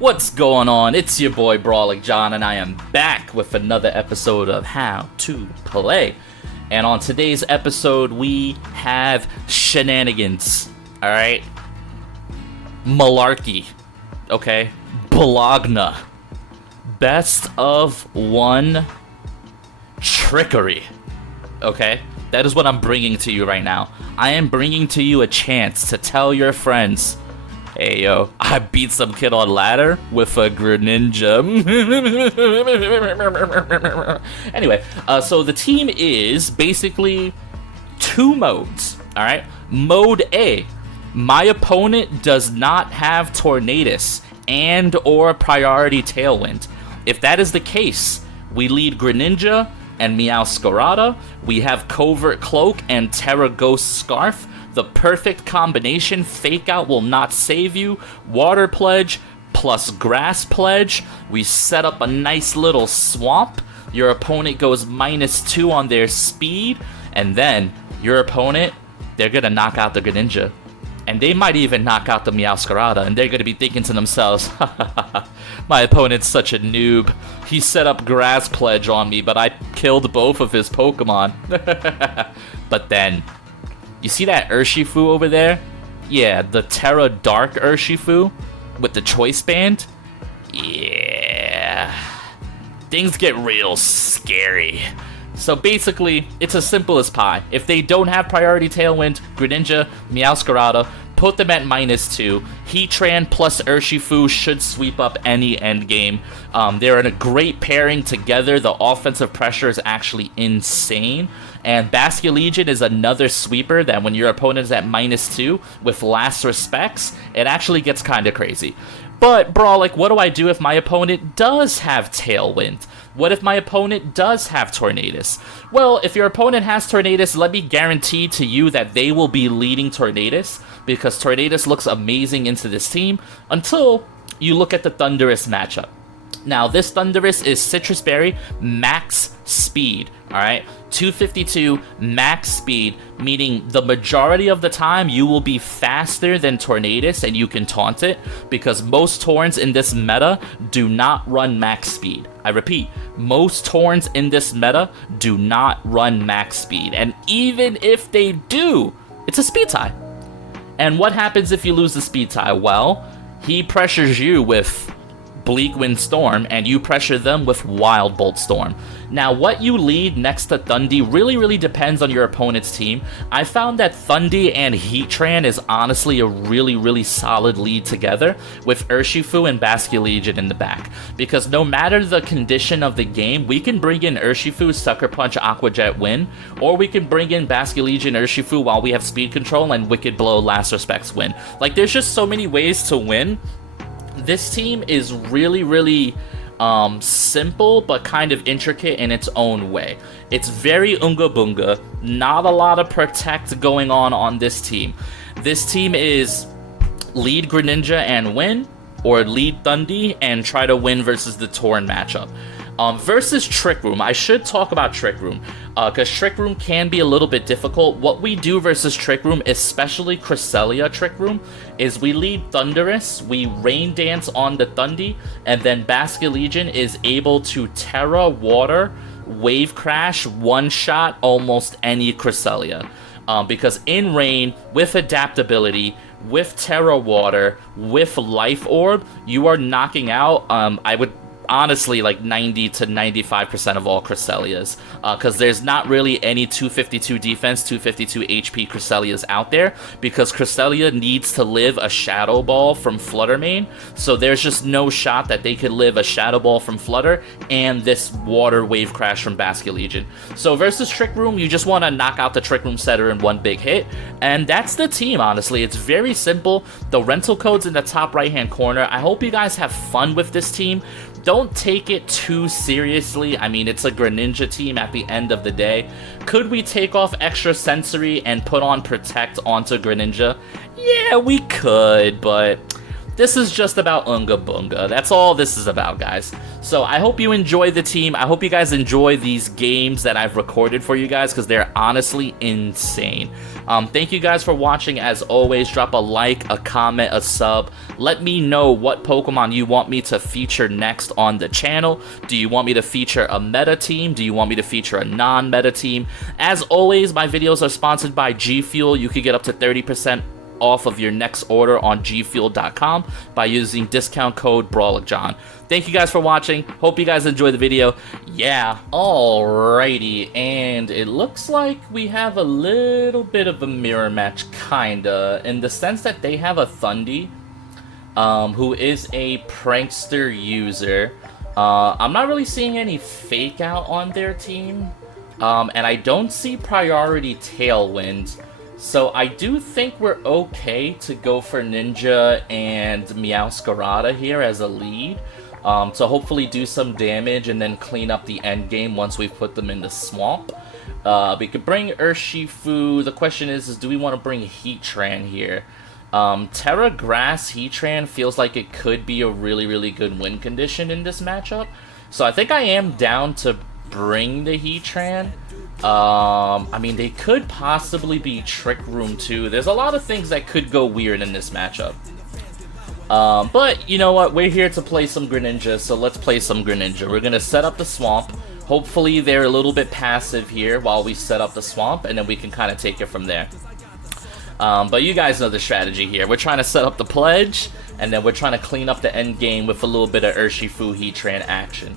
What's going on? It's your boy Brawling John, and I am back with another episode of How to Play. And on today's episode, we have shenanigans, alright? Malarkey, okay? Bologna. Best of one trickery, okay? That is what I'm bringing to you right now. I am bringing to you a chance to tell your friends, hey yo, I beat some kid on ladder with a Greninja. Anyway, so the team is basically two modes, alright? Mode A, my opponent does not have Tornadus and or Priority Tailwind. If that is the case, we lead Greninja and Meowscarada. We have Covert Cloak and Terra Ghost Scarf. The perfect combination. Fake Out will not save you. Water Pledge plus Grass Pledge. We set up a nice little swamp. Your opponent goes -2 on their speed. And then your opponent, they're going to knock out the Greninja. And they might even knock out the Meowscarada. And they're going to be thinking to themselves, my opponent's such a noob. He set up Grass Pledge on me, but I killed both of his Pokemon. But then, you see that Urshifu over there? Yeah, the Terra Dark Urshifu with the Choice Band? Yeah. Things get real scary. So basically, it's as simple as pie. If they don't have Priority Tailwind, Greninja, Meowscarada, put them at -2. Heatran plus Urshifu should sweep up any endgame. They're in a great pairing together. The offensive pressure is actually insane. And Basculegion is another sweeper that when your opponent is at -2 with last respects, it actually gets kind of crazy. But, Brawlic, what do I do if my opponent does have Tailwind? What if my opponent does have Tornadus? Well, if your opponent has Tornadus, let me guarantee to you that they will be leading Tornadus, because Tornadus looks amazing into this team until you look at the Thundurus matchup. Now, this Thundurus is Citrus Berry max speed, alright? 252 max speed, meaning the majority of the time you will be faster than Tornadus and you can taunt it, because most Torns in this meta do not run max speed. I repeat, most Torns in this meta do not run max speed, and even if they do, it's a speed tie. And what happens if you lose the speed tie? Well, he pressures you with Bleak Wind Storm, and you pressure them with Wild Bolt Storm. Now, what you lead next to Thundy really depends on your opponent's team. I found that Thundy and Heatran is honestly a really solid lead together, with Urshifu and Basculegion in the back. Because no matter the condition of the game, we can bring in Urshifu, Sucker Punch, Aqua Jet, win, or we can bring in Basculegion, Urshifu while we have speed control, and Wicked Blow, Last Respects, win. Like, there's just so many ways to win. This team is really simple, but kind of intricate in its own way. It's very Unga Bunga, not a lot of protect going on this team. This team is lead Greninja and win, or lead Thundy and try to win versus the Torn matchup. Versus Trick Room, I should talk about Trick Room, because Trick Room can be a little bit difficult. What we do versus Trick Room, especially Cresselia Trick Room, is we lead Thundurus, we Rain Dance on the Thundy, and then Basculegion is able to Terra Water, Wave Crash, one-shot almost any Cresselia. Because in Rain, with adaptability, with Terra Water, with Life Orb, you are knocking out, I would honestly like 90 to 95% of all Cresselias, because there's not really any 252 defense, 252 HP Cresselias out there, because Cresselia needs to live a Shadow Ball from Flutter Mane, so there's just no shot that they could live a Shadow Ball from Flutter and this Water Wave Crash from Basculegion. So versus Trick Room, you just want to knock out the Trick Room setter in one big hit, and that's the team, honestly. It's very simple. The rental code's in the top right-hand corner. I hope you guys have fun with this team. Don't take it too seriously. I mean, it's a Greninja team at the end of the day. Could we take off Extra Sensory and put on Protect onto Greninja? Yeah, we could, but This is just about Unga Bunga. That's all this is about, guys. So I hope you enjoy the team. I hope you guys enjoy these games that I've recorded for you guys, because they're honestly insane. Thank you guys for watching. As always, drop a like, a comment, a sub. Let me know what Pokemon you want me to feature next on the channel. Do you want me to feature a meta team? Do you want me to feature a non-meta team? As always, my videos are sponsored by G Fuel. You can get up to 30% off of your next order on gfuel.com by using discount code BrawlJohn. Thank you guys for watching. Hope you guys enjoyed the video. Yeah, alrighty, and it looks like we have a little bit of a mirror match, kinda, in the sense that they have a Thundy, who is a prankster user. I'm not really seeing any fake out on their team, and I don't see priority Tailwind. So I do think we're okay to go for Ninja and Meowscarada here as a lead, to hopefully do some damage and then clean up the end game once we've put them in the swamp. We could bring Urshifu. The question is do we want to bring Heatran here? Terra Grass Heatran feels like it could be a really, really good win condition in this matchup. So I think I am down to bring the Heatran. I mean, they could possibly be Trick Room too. There's a lot of things that could go weird in this matchup. But you know what? We're here to play some Greninja, so let's play some Greninja. We're gonna set up the swamp. Hopefully they're a little bit passive here while we set up the swamp, and then we can kind of take it from there. But you guys know the strategy here. We're trying to set up the pledge, and then we're trying to clean up the end game with a little bit of Urshifu Heatran action.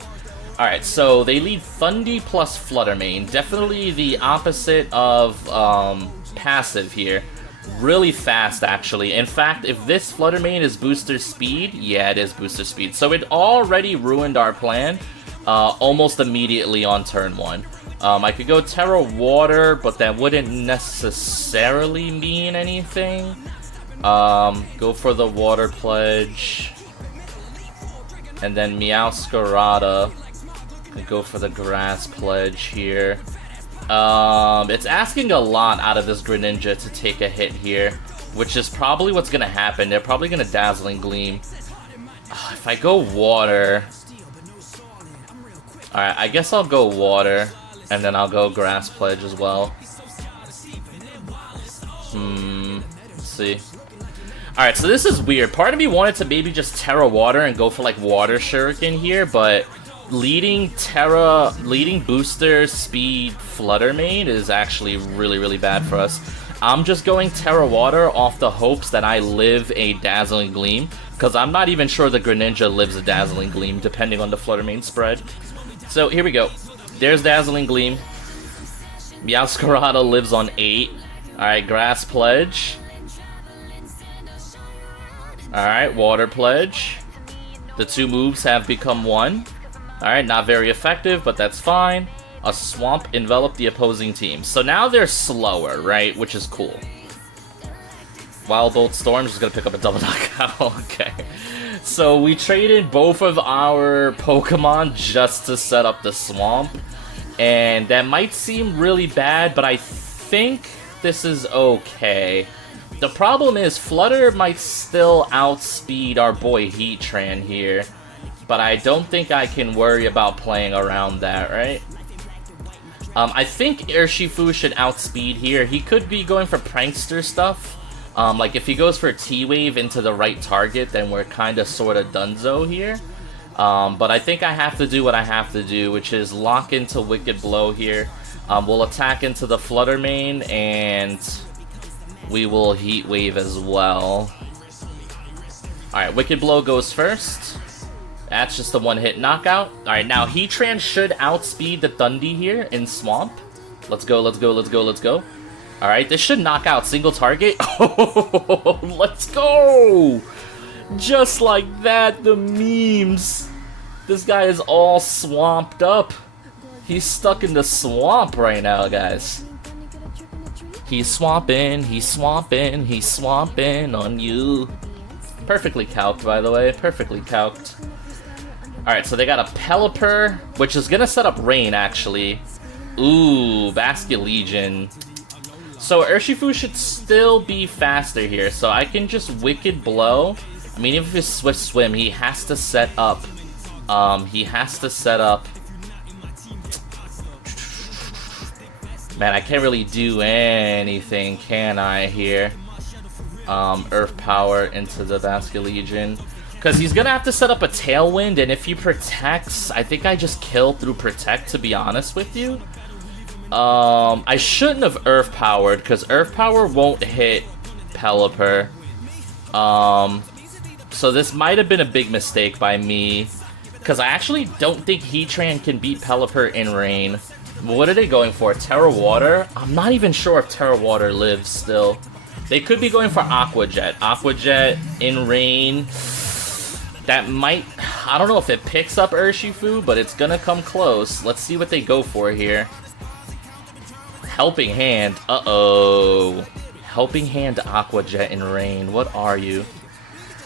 Alright, so they lead Thundy plus Fluttermane. Definitely the opposite of passive here. Really fast, actually. In fact, if this Fluttermane is booster speed, yeah, it is booster speed. So it already ruined our plan almost immediately on turn 1. I could go Terra Water, but that wouldn't necessarily mean anything. Go for the Water Pledge. And then Meowscarada. Go for the Grass Pledge here. It's asking a lot out of this Greninja to take a hit here, which is probably what's gonna happen. They're probably gonna Dazzling Gleam. If I go Water... Alright, I guess I'll go Water, and then I'll go Grass Pledge as well. Let's see. Alright, so this is weird. Part of me wanted to maybe just Terra Water and go for like Water Shuriken here, but leading booster speed Fluttermane is actually really, really bad for us. I'm just going Terra Water off the hopes that I live a Dazzling Gleam, because I'm not even sure the Greninja lives a Dazzling Gleam, depending on the Fluttermane spread. So here we go. There's Dazzling Gleam. Meowscarada lives on 8. Alright, Grass Pledge. Alright, Water Pledge. The two moves have become one. Alright, not very effective, but that's fine. A Swamp enveloped the opposing team. So now they're slower, right? Which is cool. Wild Bolt Storm's just gonna pick up a double knockout. Okay. So we traded both of our Pokemon just to set up the Swamp. And that might seem really bad, but I think this is okay. The problem is Flutter might still outspeed our boy Heatran here. But I don't think I can worry about playing around that, right? I think Urshifu should outspeed here. He could be going for prankster stuff. Like if he goes for T-Wave into the right target, then we're kind of sort of donezo here. But I think I have to do what I have to do, which is lock into Wicked Blow here. We'll attack into the Fluttermane, and we will Heat Wave as well. Alright, Wicked Blow goes first. That's just a one-hit knockout. Alright, now Heatran should outspeed the Thundy here in Swamp. Let's go, let's go, let's go, let's go. Alright, this should knock out single target. Oh, let's go! Just like that, the memes. This guy is all swamped up. He's stuck in the swamp right now, guys. He's swamping, he's swamping, he's swamping on you. Perfectly calced, by the way. Perfectly calced. Alright, so they got a Pelipper, which is gonna set up Rain, actually. Ooh, Basculegion. So Urshifu should still be faster here, so I can just Wicked Blow I mean, even if it's Swift Swim, he has to set up. Man, I can't really do anything, can I, here? Earth Power into the Basculegion. Because he's going to have to set up a Tailwind, and if he protects, I think I just kill through Protect, to be honest with you. I shouldn't have Earth Powered, because Earth Power won't hit Pelipper. So this might have been a big mistake by me, because I actually don't think Heatran can beat Pelipper in Rain. What are they going for? Terra Water? I'm not even sure if Terra Water lives still. They could be going for Aqua Jet. Aqua Jet in Rain. That might... I don't know if it picks up Urshifu, but it's gonna come close. Let's see what they go for here. Helping Hand. Uh-oh. Helping Hand Aqua Jet in Rain. What are you?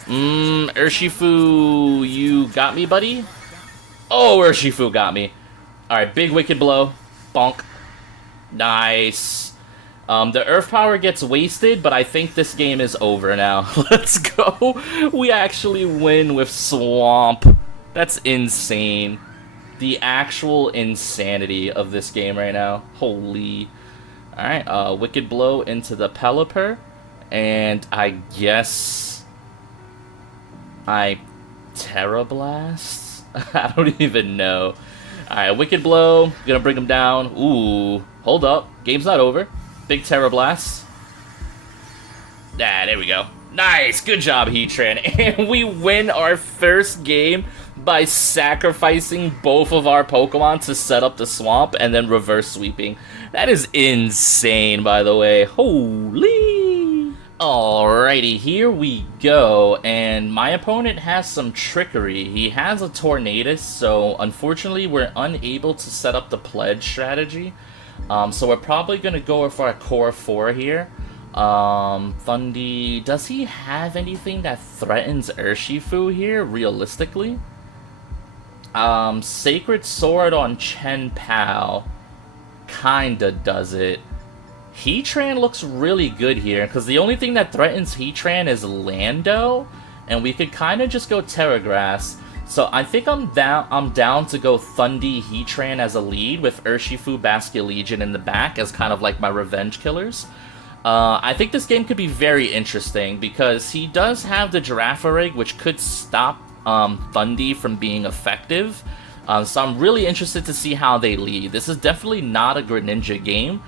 Urshifu, you got me, buddy? Oh, Urshifu got me. Alright, big Wicked Blow. Bonk. Nice. The Earth Power gets wasted, but I think this game is over now. Let's go. We actually win with Swamp. That's insane. The actual insanity of this game right now. Holy. Alright, Wicked Blow into the Pelipper. And I guess... I Terra Blast? I don't even know. Alright, Wicked Blow. Gonna bring him down. Ooh. Hold up. Game's not over. Big Terra Blast. Ah, there we go. Nice. Good job, Heatran. And we win our first game by sacrificing both of our Pokemon to set up the swamp and then reverse sweeping. That is insane, by the way. Holy. Alrighty, here we go, and my opponent has some trickery. He has a Tornadus, so unfortunately we're unable to set up the Pledge strategy. So we're probably going to go for a Core 4 here. Fundy, does he have anything that threatens Urshifu here, realistically? Sacred Sword on Chen Pao kinda does it. Heatran looks really good here, because the only thing that threatens Heatran is Lando, and we could kind of just go Terra Grass. So I think I'm down to go Thundy Heatran as a lead, with Urshifu, Basculegion in the back as kind of like my revenge killers. I think this game could be very interesting, because he does have the Girafarig, which could stop Thundy from being effective. So I'm really interested to see how they lead. This is definitely not a Greninja game.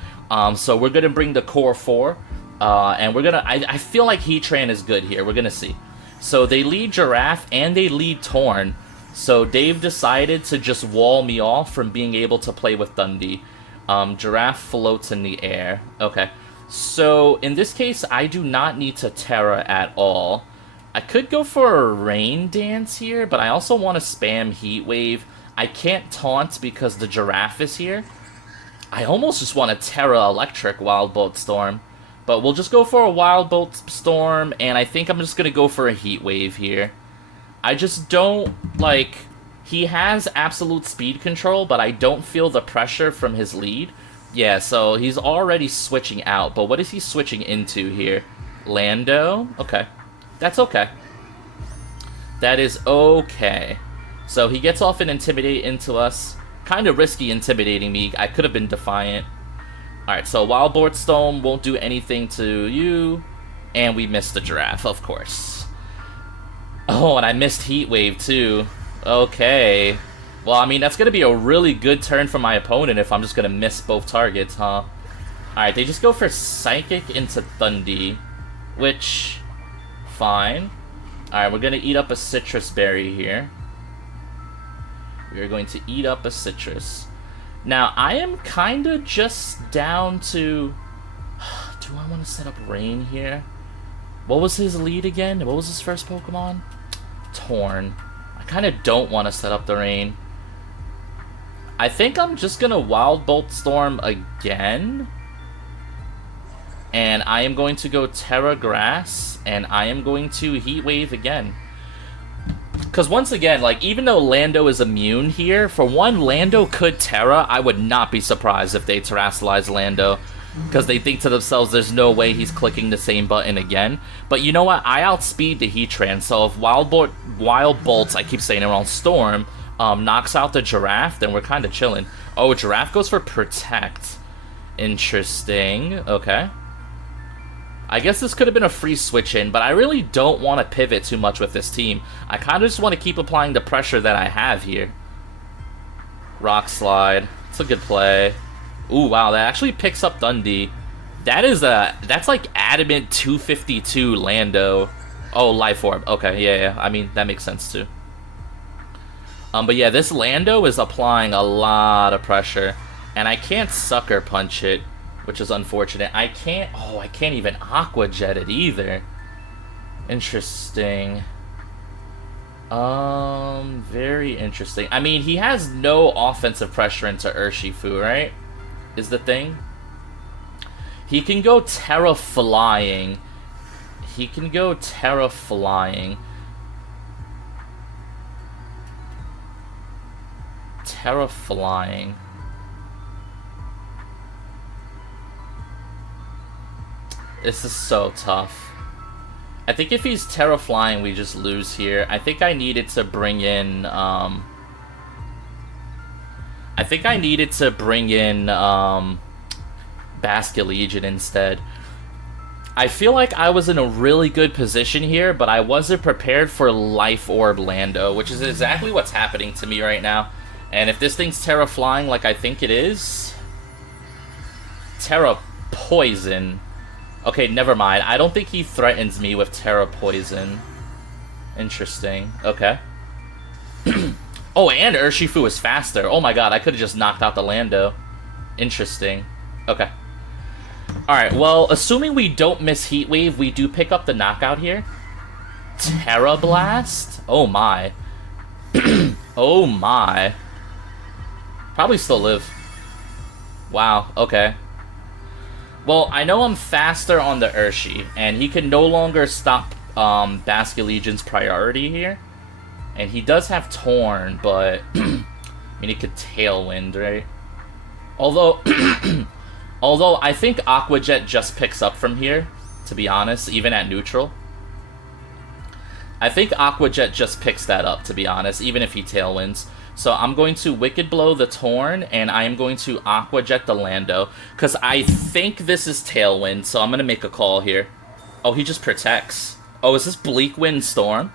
So we're going to bring the Core 4, and we're going to... I feel like Heatran is good here. We're going to see. So they lead Giraffe, and they lead Torn. So Dave decided to just wall me off from being able to play with Thundy. Giraffe floats in the air. Okay. So in this case, I do not need to Terra at all. I could go for a Rain Dance here, but I also want to spam Heat Wave. I can't taunt because the Giraffe is here. I almost just want a Terra Electric Wild Bolt Storm. But we'll just go for a Wild Bolt Storm, and I think I'm just going to go for a Heat Wave here. I just don't, like... He has absolute speed control, but I don't feel the pressure from his lead. Yeah, so he's already switching out, but what is he switching into here? Lando? Okay. That's okay. That is okay. So he gets off an Intimidate into us. Kind of risky intimidating me. I could have been Defiant. Alright, so Wild Bolt Storm won't do anything to you. And we missed the Giraffe, of course. Oh, and I missed Heat Wave too. Okay. Well, I mean, that's going to be a really good turn for my opponent if I'm just going to miss both targets, huh? Alright, they just go for Psychic into Thundy. Which... Fine. Alright, we're going to eat up a Citrus Berry here. We are going to eat up a Citrus. Now, I am kind of just down to... Do I want to set up Rain here? What was his lead again? What was his first Pokemon? Torn. I kind of don't want to set up the Rain. I think I'm just going to Wild Bolt Storm again. And I am going to go Terra Grass. And I am going to Heat Wave again. Because once again, like, even though Lando is immune here, for one, Lando could Terra. I would not be surprised if they Terrasilize Lando. because they think to themselves, there's no way he's clicking the same button again. But you know what? I outspeed the Heatran, so if Wild Bolts, I keep saying it wrong, Storm, knocks out the Giraffe, then we're kind of chilling. Oh, Giraffe goes for Protect. Interesting. Okay. I guess this could have been a free switch in, but I really don't want to pivot too much with this team. I kind of just want to keep applying the pressure that I have here. Rock Slide. It's a good play. Ooh, wow, that actually picks up Dundee. That's like adamant 252 Lando. Oh, Life Orb. Okay, yeah. I mean, that makes sense too. But yeah, this Lando is applying a lot of pressure, and I can't Sucker Punch it, which is unfortunate. I can't even Aqua Jet it either. Interesting. Very interesting. I mean, he has no offensive pressure into Urshifu, right? Is the thing. He can go Terra Flying. This is so tough. I think if he's Terra Flying, we just lose here. I think I needed to bring in, Basculegion instead. I feel like I was in a really good position here, but I wasn't prepared for Life Orb Lando, which is exactly what's happening to me right now. And if this thing's Terra Flying like I think it is... Terra Poison... Okay, never mind. I don't think he threatens me with Terra Poison. Interesting. Okay. Oh, and Urshifu is faster. Oh my god, I could have just knocked out the Lando. Interesting. Okay. Alright, well, assuming we don't miss Heat Wave, we do pick up the knockout here. Terra Blast? Oh my. Oh my. Probably still live. Wow, okay. Well, I know I'm faster on the Urshi, and he can no longer stop Basculegion's priority here. And he does have Torn, but I mean, he could Tailwind, right? Although, I think Aqua Jet just picks up from here, to be honest, even at neutral. I think Aqua Jet just picks that up, to be honest, even if he Tailwinds. So I'm going to Wicked Blow the Torn, and I am going to Aqua Jet the Lando, because I think this is Tailwind, so I'm going to make a call here. Oh, he just protects. Oh, is this Bleak Wind Storm?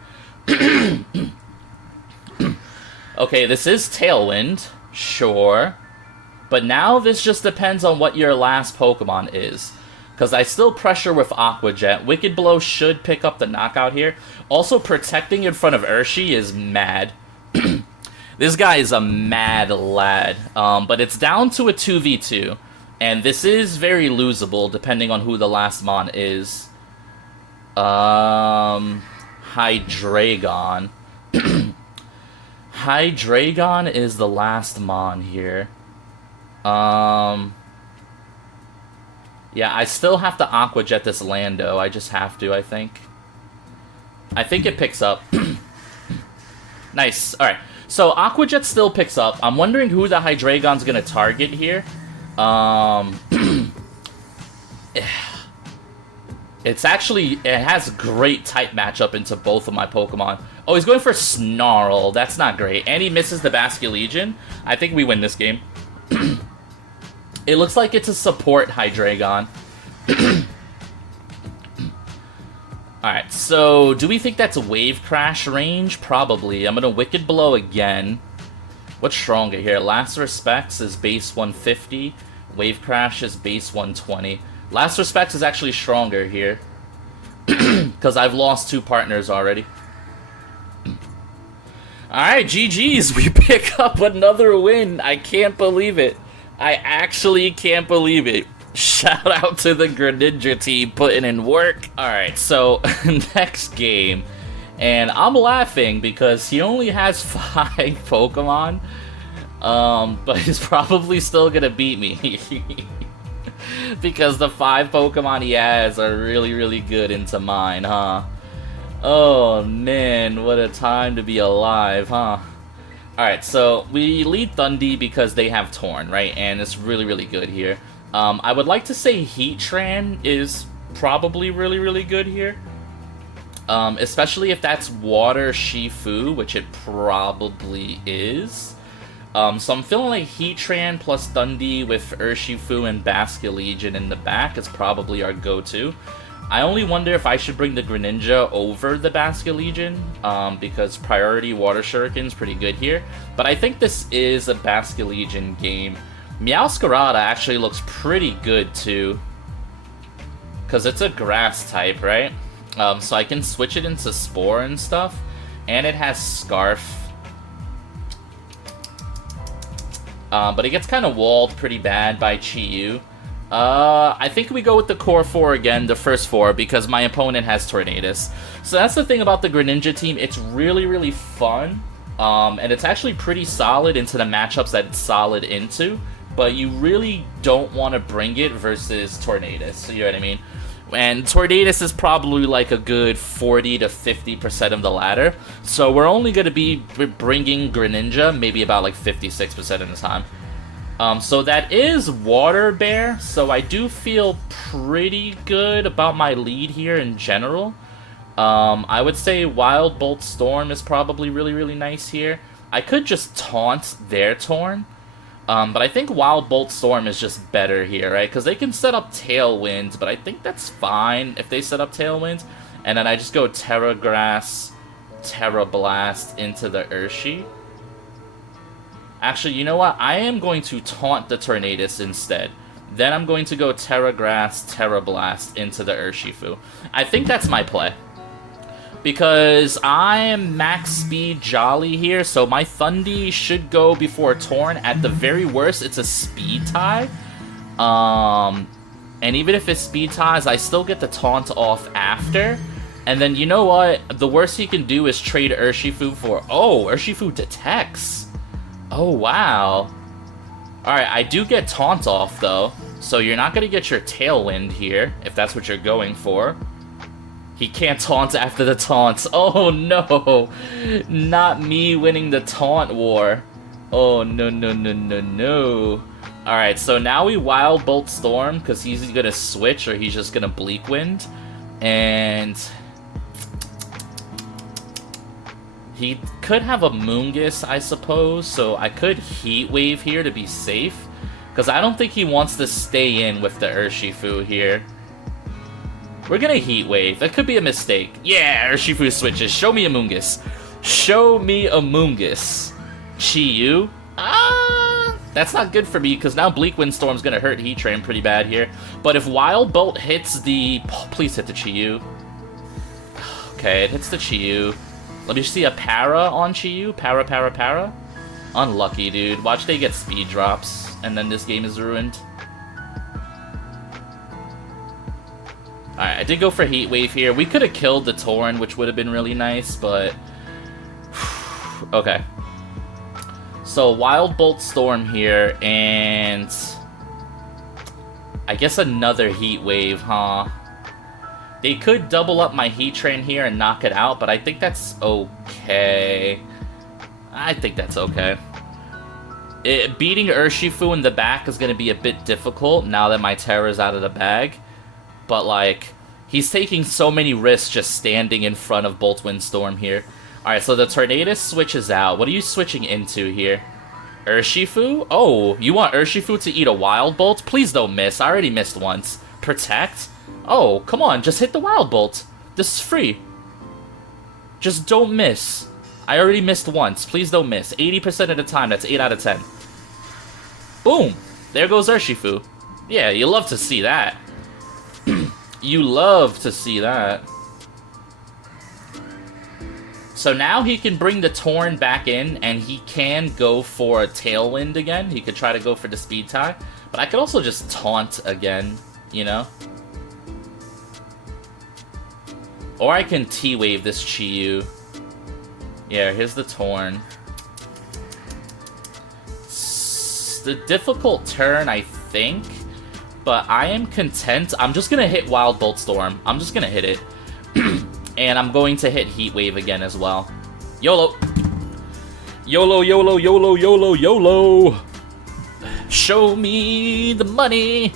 Okay, this is Tailwind, sure. But now this just depends on what your last Pokemon is. Because I still pressure with Aqua Jet. Wicked Blow should pick up the knockout here. Also, protecting in front of Urshi is mad. This guy is a mad lad, but it's down to a 2v2, and this is very losable depending on who the last Mon is. Hydreigon. Hydreigon is the last Mon here. Yeah, I still have to Aqua Jet this Lando. I just have to, I think. I think it picks up. Nice. Alright. So, Aqua Jet still picks up. I'm wondering who the Hydreigon's gonna target here. It's actually... It has great type matchup into both of my Pokemon. Oh, he's going for Snarl. That's not great. And he misses the Basculegion. I think we win this game. It looks like it's a support Hydreigon. Alright, so do we think that's a Wave Crash range? Probably. I'm gonna Wicked Blow again. What's stronger here? Last Respects is base 150. Wave Crash is base 120. Last Respects is actually stronger here. Because I've lost 2 partners already. Alright, GG's. We pick up another win. I can't believe it. I actually can't believe it. Shout out to the Greninja team putting in work. Alright, so next game. And I'm laughing because he only has 5 Pokemon. But he's probably still gonna beat me. Because the 5 Pokemon he has are really, really good into mine, huh? Oh man, what a time to be alive, huh? Alright, so we lead Dundee because they have Torn, right? And it's really, really good here. I would like to say Heatran is probably really, really good here. Especially if that's Water Shifu, which it probably is. So I'm feeling like Heatran plus Dundee with Urshifu and Basculegion in the back is probably our go-to. I only wonder if I should bring the Greninja over the Basculegion, because priority Water Shuriken's pretty good here. But I think this is a Basculegion game. Meowscarada actually looks pretty good too, because it's a grass type, right? So I can switch it into Spore and stuff, and it has Scarf. But it gets kind of walled pretty bad by Chi-Yu. I think we go with the core 4 again, the first 4, because my opponent has Tornadus. So that's the thing about the Greninja team, it's really, really fun, and it's actually pretty solid into the matchups that it's solid into, but you really don't want to bring it versus Tornadus, you know what I mean? And Tornadus is probably like a good 40 to 50% of the ladder, so we're only going to be bringing Greninja maybe about like 56% of the time. So that is Water Bear, so I do feel pretty good about my lead here in general. I would say Wild Bolt Storm is probably really, really nice here. I could just taunt their Torn, but I think Wild Bolt Storm is just better here, right? Because they can set up Tailwind, but I think that's fine if they set up Tailwind. And then I just go Terra Grass, Terra Blast into the Urshi. Actually, you know what? I am going to taunt the Tornadus instead. Then I'm going to go Terra Grass, Terra Blast into the Urshifu. I think that's my play. Because I am max speed Jolly here, so my Thundee should go before Torn. At the very worst, it's a speed tie. And even if it's speed ties, I still get the taunt off after. And then, you know what? The worst he can do is trade Urshifu for... Oh, Urshifu detects. Oh, wow. Alright, I do get taunt off, though. So you're not going to get your Tailwind here, if that's what you're going for. He can't taunt after the taunts. Oh, no. Not me winning the taunt war. Oh, no, no, no, no, no. Alright, so now we Wild Bolt Storm, because he's going to switch, or he's just going to Bleak Wind. And... he could have a Moongus, I suppose, so I could Heat Wave here to be safe. Because I don't think he wants to stay in with the Urshifu here. We're gonna Heat Wave. That could be a mistake. Yeah, Urshifu switches. Show me a Moongus. Show me a Moongus. Chi-Yu? That's not good for me, because now Bleak Wind Storm's gonna hurt Heatran pretty bad here. But if Wild Bolt hits the... Oh, please hit the Chi-Yu. Okay, it hits the Chi-Yu. Let me see a Para on Chi-Yu. Para. Unlucky, dude. Watch they get speed drops, and then this game is ruined. Alright, I did go for Heat Wave here. We could have killed the Torn, which would have been really nice, but... okay. So, Wild Bolt Storm here, and... I guess another Heat Wave, huh? They could double up my Heatran here and knock it out, but I think that's okay. I think that's okay. Beating Urshifu in the back is going to be a bit difficult now that my Terra's out of the bag. But, like, he's taking so many risks just standing in front of Bolt Wind Storm here. Alright, so the Tornadus switches out. What are you switching into here? Urshifu? Oh, you want Urshifu to eat a Wild Bolt? Please don't miss. I already missed once. Protect? Oh, come on, just hit the Wild Bolt. This is free. Just don't miss. I already missed once. Please don't miss. 80% of the time, that's 8 out of 10. Boom! There goes Urshifu. Yeah, you love to see that. You love to see that. So now he can bring the Torn back in, and he can go for a Tailwind again. He could try to go for the speed tie. But I could also just taunt again, you know? Or I can T-Wave this Chi-Yu. Yeah, here's the Torn. It's the difficult turn, I think. But I am content. I'm just going to hit Wild Bolt Storm. I'm just going to hit it. And I'm going to hit Heat Wave again as well. YOLO. YOLO, YOLO, YOLO, YOLO, YOLO. Show me the money.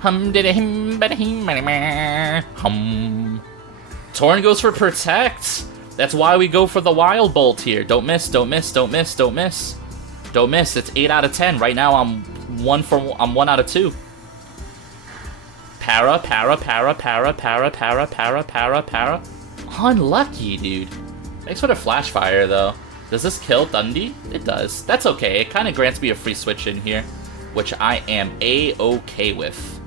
Torn goes for Protect. That's why we go for the Wild Bolt here. Don't miss, don't miss, don't miss, don't miss. Don't miss. It's 8 out of 10. Right now I'm 1 out of 2. Para. Unlucky, dude. Thanks for the Flash Fire, though. Does this kill Dundee? It does. That's okay. It kind of grants me a free switch in here, which I am A-okay with.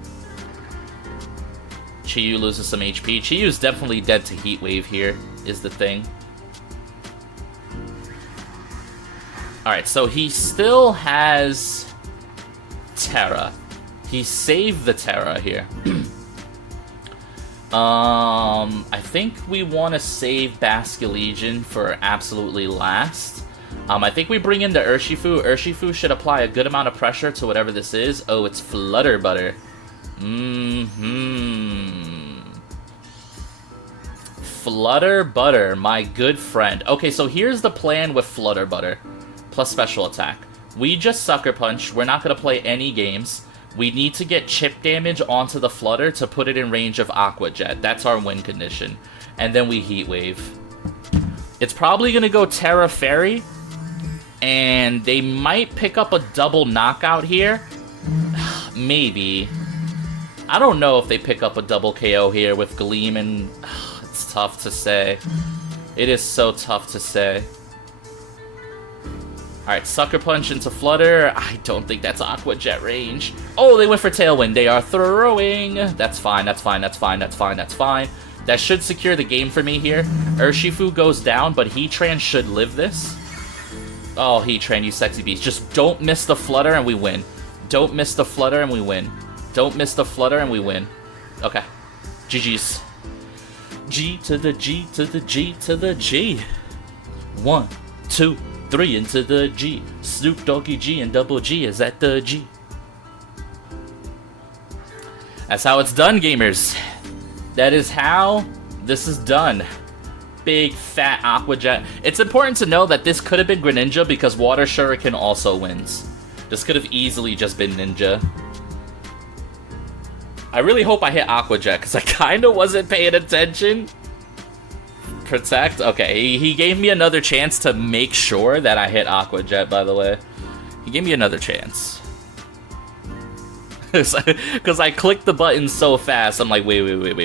Chiyu loses some HP. Chiyu's definitely dead to Heat Wave here, is the thing. Alright, so he still has Terra. He saved the Terra here. I think we want to save Basculegion for absolutely last. I think we bring in the Urshifu. Urshifu should apply a good amount of pressure to whatever this is. Oh, it's Flutter Butter. Flutter Butter, my good friend. Okay, so here's the plan with Flutter Butter. Plus special attack. We just Sucker Punch. We're not going to play any games. We need to get chip damage onto the Flutter to put it in range of Aqua Jet. That's our win condition. And then we Heat Wave. It's probably going to go Terra Fairy. And they might pick up a double knockout here. Maybe. I don't know if they pick up a double KO here with Gleam, and it's tough to say. It is so tough to say. Alright, Sucker Punch into Flutter. I don't think that's Aqua Jet range. Oh, they went for Tailwind. They are throwing. That's fine, that's fine, that's fine, that's fine, that's fine. That should secure the game for me here. Urshifu goes down, but Heatran should live this. Oh, Heatran, you sexy beast. Just don't miss the Flutter and we win. Don't miss the Flutter and we win. Don't miss the Flutter and we win. Okay. GG's. G to the G to the G to the G. 1, 2, 3 into the G. Snoop Doggy G and Double G is at the G. That's how it's done, gamers. That is how this is done. Big fat Aqua Jet. It's important to know that this could have been Greninja because Water Shuriken also wins. This could have easily just been Ninja. I really hope I hit Aqua Jet because I kind of wasn't paying attention. Protect? Okay, he gave me another chance to make sure that I hit Aqua Jet, by the way. He gave me another chance. Because I clicked the button so fast, I'm like, wait a minute.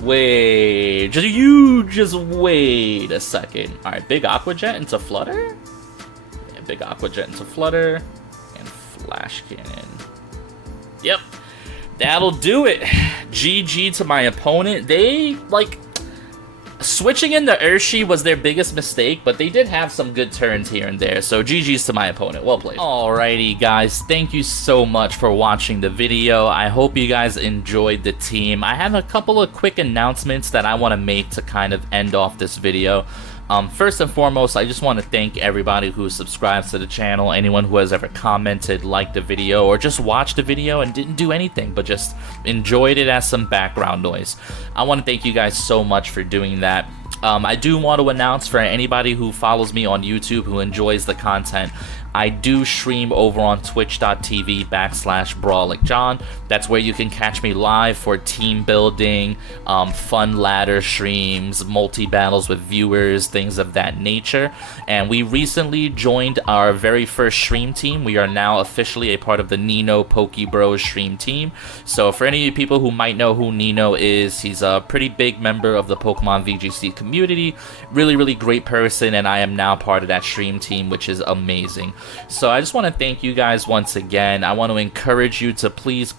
Wait, just wait a second. Alright, big Aqua Jet into Flutter? Yeah, big Aqua Jet into Flutter. And Flash Cannon. Yep. That'll do it. GG to my opponent. They, like, switching in the Urshi was their biggest mistake, but they did have some good turns here and there, so GG's to my opponent. Well played. Alrighty, guys. Thank you so much for watching the video. I hope you guys enjoyed the team. I have a couple of quick announcements that I want to make to kind of end off this video. First and foremost, I just want to thank everybody who subscribes to the channel, anyone who has ever commented, liked the video, or just watched the video and didn't do anything, but just enjoyed it as some background noise. I want to thank you guys so much for doing that. I do want to announce for anybody who follows me on YouTube who enjoys the content, I do stream over on twitch.tv/BrawlikJohn. That's where you can catch me live for team building, fun ladder streams, multi-battles with viewers, things of that nature. And we recently joined our very first stream team. We are now officially a part of the Nino Pokebros stream team. So for any people who might know who Nino is, he's a pretty big member of the Pokemon VGC community. Really, really great person, and I am now part of that stream team, which is amazing. So I just want to thank you guys once again. I want to encourage you to please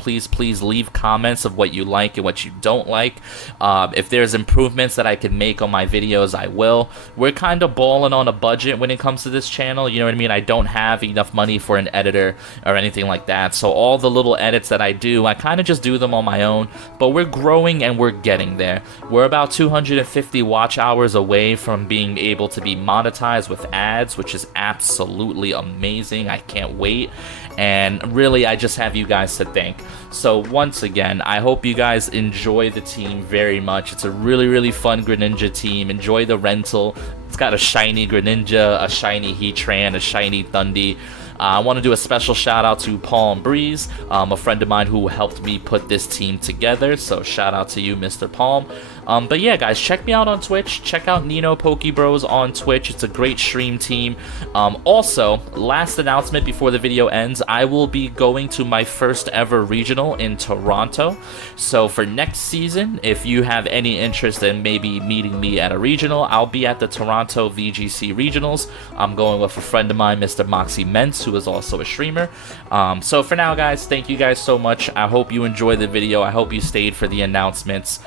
leave comments of what you like and what you don't like. If there's improvements that I can make on my videos, I will. We're kind of balling on a budget when it comes to this channel, you know what I mean? I don't have enough money for an editor or anything like that, so all the little edits that I do, I kind of just do them on my own, but we're growing and we're getting there. We're about 250 watch hours away from being able to be monetized with ads, which is absolutely amazing. I can't wait, and really I just have you guys to thank. So once again, I hope you guys enjoy the team very much. It's a really fun Greninja team. Enjoy the rental. It's got a shiny Greninja, a shiny Heatran, a shiny Thundee. I want to do a special shout out to Paul and Breeze, a friend of mine who helped me put this team together. So shout out to you, Mr. Palm. But yeah, guys, check me out on Twitch. Check out Nino Pokebros on Twitch. It's a great stream team. Also, last announcement before the video ends, I will be going to my first ever regional in Toronto. So for next season, if you have any interest in maybe meeting me at a regional, I'll be at the Toronto VGC regionals. I'm going with a friend of mine, Mr. Moxie Mentz, who is also a streamer. So for now, guys, thank you guys so much. I hope you enjoyed the video. I hope you stayed for the announcements.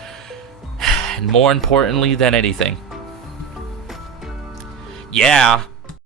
And more importantly than anything, yeah,